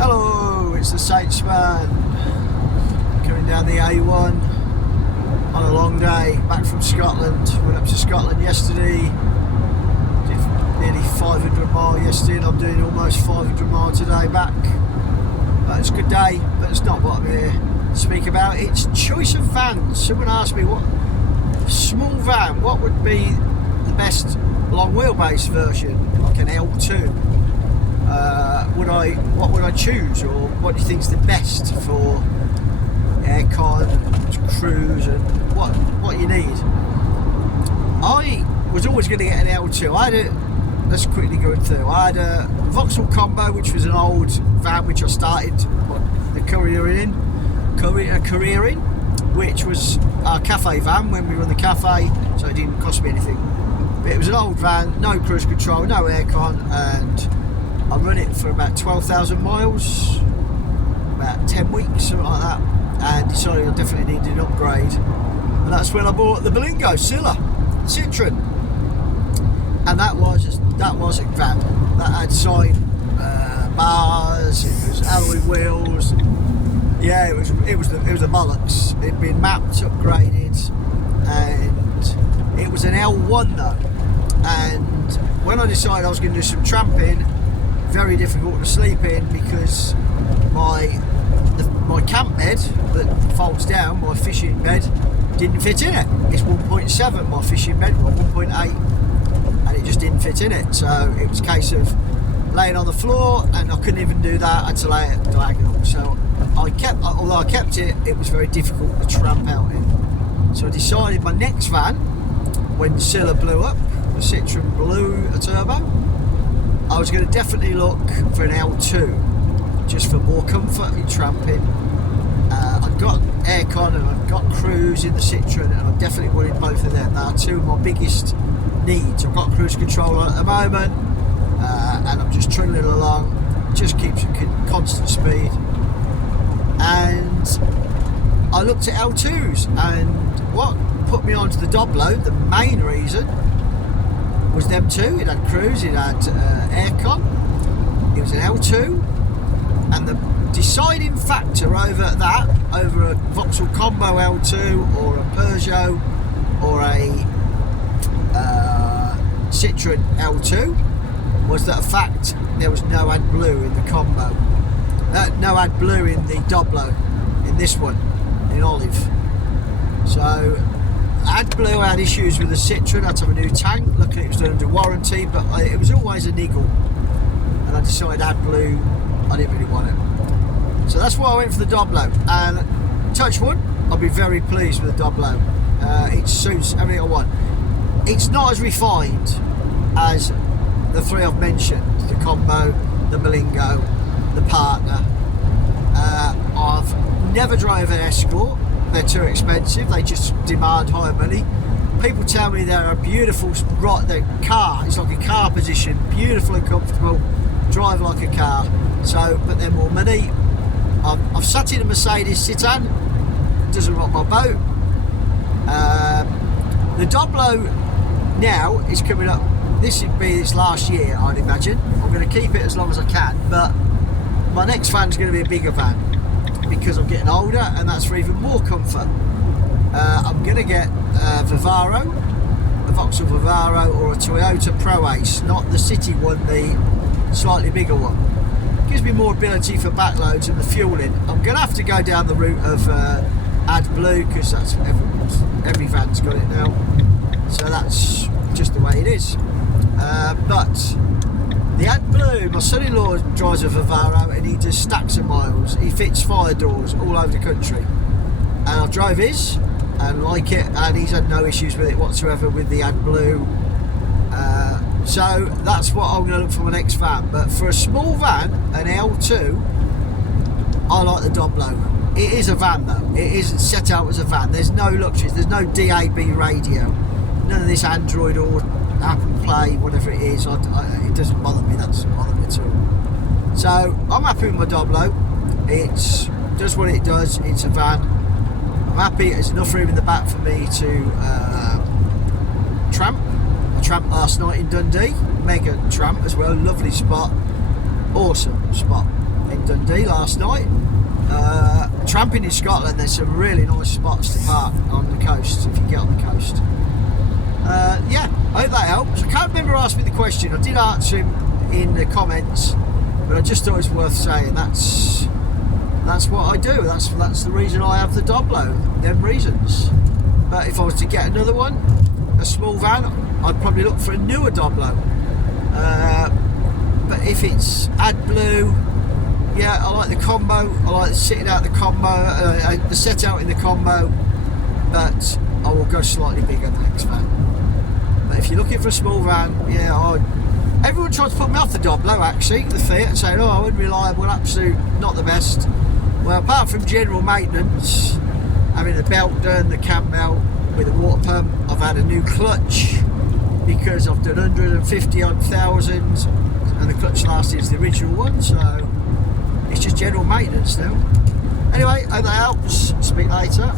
Hello, it's the Saintsman coming down the A1 on a long day back from Scotland. Went up to Scotland yesterday, did nearly 500 miles yesterday, and I'm doing almost 500 miles today back. But it's a good day, but it's not what I'm here to speak about. It's choice of vans. Someone asked me what small van, what would be the best long wheelbase version, like an L2. What would I choose, or what do you think is the best for aircon and cruise and what you need? I was always going to get an L2. Let's quickly go through. I had a Vauxhall Combo, which was an old van which I started the career in, which was our cafe van when we were in the cafe, so it didn't cost me anything. But it was an old van, no cruise control, no aircon, and I run it for about 12,000 miles, about 10 weeks, something like that, and decided I definitely needed an upgrade. And that's when I bought the Berlingo Citroen, and that was a van that had side bars, it was alloy wheels. Yeah, it was the bollocks. It'd been mapped, upgraded, and it was an L1 though. And when I decided I was going to do some tramping, very difficult to sleep in because my camp bed that folds down, my fishing bed, didn't fit in it. It's 1.7, my fishing bed was 1.8, and it just didn't fit in it. So it was a case of laying on the floor, and I couldn't even do that. I had to lay it diagonal. So although I kept it, it was very difficult to tramp out in. So I decided my next van, when Scylla blew up, the Citroen blew a turbo, I was going to definitely look for an L2, just for more comfort in tramping. I've got aircon and I've got cruise in the Citroen, and I definitely wanted both of them. They are two of my biggest needs. I've got cruise control on at the moment, and I'm just trundling along, just keeps a constant speed. And I looked at L2s, and what put me onto the Doblo, the main reason, was them two. It had cruise, it had aircon, it was an L2, and the deciding factor over a Vauxhall Combo L2 or a Peugeot or a Citroen L2 was that fact there was no AdBlue in the Combo, no AdBlue in the Doblo, in this one, in olive. So AdBlue had issues with the Citroen. I had to have a new tank. Luckily it was done under warranty, but it was always a niggle, and I decided AdBlue, I didn't really want it. So that's why I went for the Doblo, and touch wood, I'll be very pleased with the Doblo. It suits everything I want. It's not as refined as the three I've mentioned, the Combo, the Berlingo, the Partner. I've never drove an Escort. They're too expensive, they just demand higher money. People tell me they're a beautiful, the car, it's like a car position, beautiful and comfortable, drive like a car. So, but they're more money. I've sat in a Mercedes Citan, doesn't rock my boat. The Doblo now is coming up, this would be its last year, I'd imagine. I'm going to keep it as long as I can, but my next van's going to be a bigger van, because I'm getting older, and that's for even more comfort. I'm going to get a Vivaro, a Vauxhall Vivaro, or a Toyota Pro Ace, not the city one, the slightly bigger one. Gives me more ability for backloads and the fueling. I'm going to have to go down the route of AdBlue, because that's every van's got it now, so that's just the way it is. But the AdBlue, my son-in-law drives a Vivaro, and he does stacks of miles. He fits fire doors all over the country, and I've drove his and like it, and he's had no issues with it whatsoever with the AdBlue. So that's what I'm going to look for my next van. But for a small van, an L2, I like the Doblo. It is a van though, it isn't set out as a van. There's no luxuries, there's no DAB radio, none of this Android or Apple Play, whatever it is. It doesn't bother me, that doesn't bother me at all. So I'm happy with my Doblo. It does what it does, it's a van. I'm happy, there's enough room in the back for me to tramp. I tramped last night in Dundee, mega tramp as well, lovely spot, awesome spot in Dundee. Dundee last night. Tramping in Scotland, there's some really nice spots to park on the coast if you get on the coast. Yeah, I hope that helps. I can't remember who asked me the question. I did answer him in the comments, but I just thought it was worth saying. That's what I do. That's the reason I have the Doblo. Them reasons. But if I was to get another one, a small van, I'd probably look for a newer Doblo. But if it's AdBlue, yeah, I like the combo. I like sitting out the combo, the set out in the combo. But I will go slightly bigger in the next van. But if you're looking for a small van, yeah, everyone tries to put me off the Doblo, actually, the Fiat, saying, oh, unreliable, absolute, not the best. Well, apart from general maintenance, having the belt done, the cam belt with a water pump, I've had a new clutch because I've done 150 odd thousand, and the clutch last is the original one, so it's just general maintenance now. Anyway, hope that helps. Speak later.